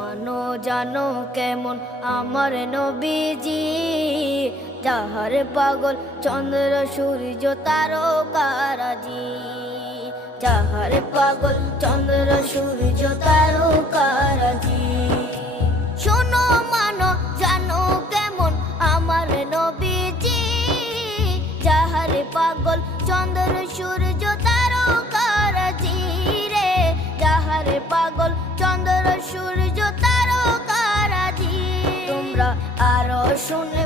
মানো জানো কেমন আমার নবীজি, যাহার পাগল চন্দ্র সূর্য তারকারাজি, যাহার পাগল চন্দ্র সূর্য তারকারাজি। শোনো মানো জানো কেমন আমার নবীজি, যাহার পাগল চন্দ্র সূর্য তারকারাজি রে, যাহার পাগল চন্দ্র সূর্য তারকারাজি। তোমরা আরো শুনে